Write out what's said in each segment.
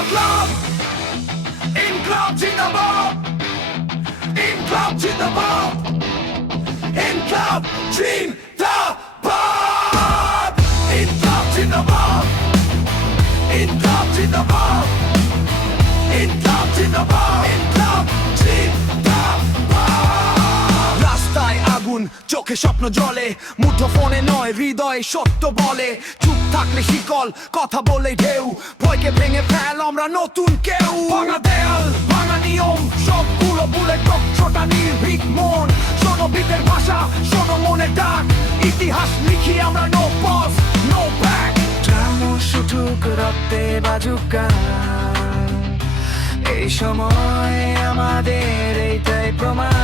Inkılap, inkılap zindabad. İnkılap zindabad. İnkılap zindabad. İnkılap zindabad. İnkılap zindabad. İnkılap zindabad. İnkılap zindabad। রাস্তায় আগুন, চোখে স্বপ্ন জ্বলে, মুঠোফোনে নয় হৃদয়ে সত্য বলে। চুপ থাকলে শিকল, কথা বলে ঢেউ, ভয়কে ভেঙে ফেল আমরা নতুন কেউ। ভাঙা দেয়াল, ভাঙা নিয়ম, সবগুলো বুলে টকছোটা নির্ভীক মন। শোনো বিতের ভাষা, শোনো মনে ডাক, ইতিহাস লিখি আমরা নো পজ নো ব্যাক। চামচ উঠুক রক্তে বাজুক গান, এই সময় আমাদের এইটাই প্রমাণ।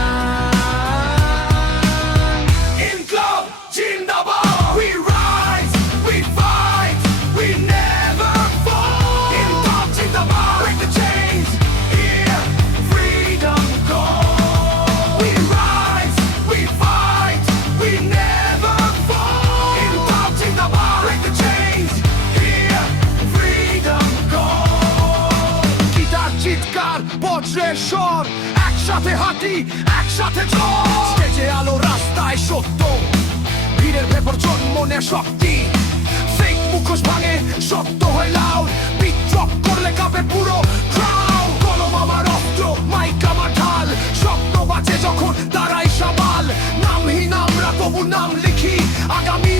ইনকলাব জিন্দাবাদ। We rise, we fight, we never fall. Inkılap zindabad. Break the chains, here freedom calls. We rise, we fight, we never fall. Inkılap zindabad. Break the chains, here freedom calls. Guitar চিৎকার, বজ্রের স্বর, একসাথে হাঁটি, একসাথে ঝড়। স্টেজে আলো, রাস্তায় সত্য, ভিড়ের ভেতর জন্ম নেয় শক্তি। ফেক মুখোশ ভাঙে, সত্য হয়ে লাউড, বিদ্রোহ করলে কাঁপে পুরো ক্রাউড। কলম আমার অস্ত্র, মাইক আমার ঢাল, স্বপ্ন বাঁচে যখন দাঁড়াই সামাল। নামহীন আমরা তবু নাম লিখি, আগামী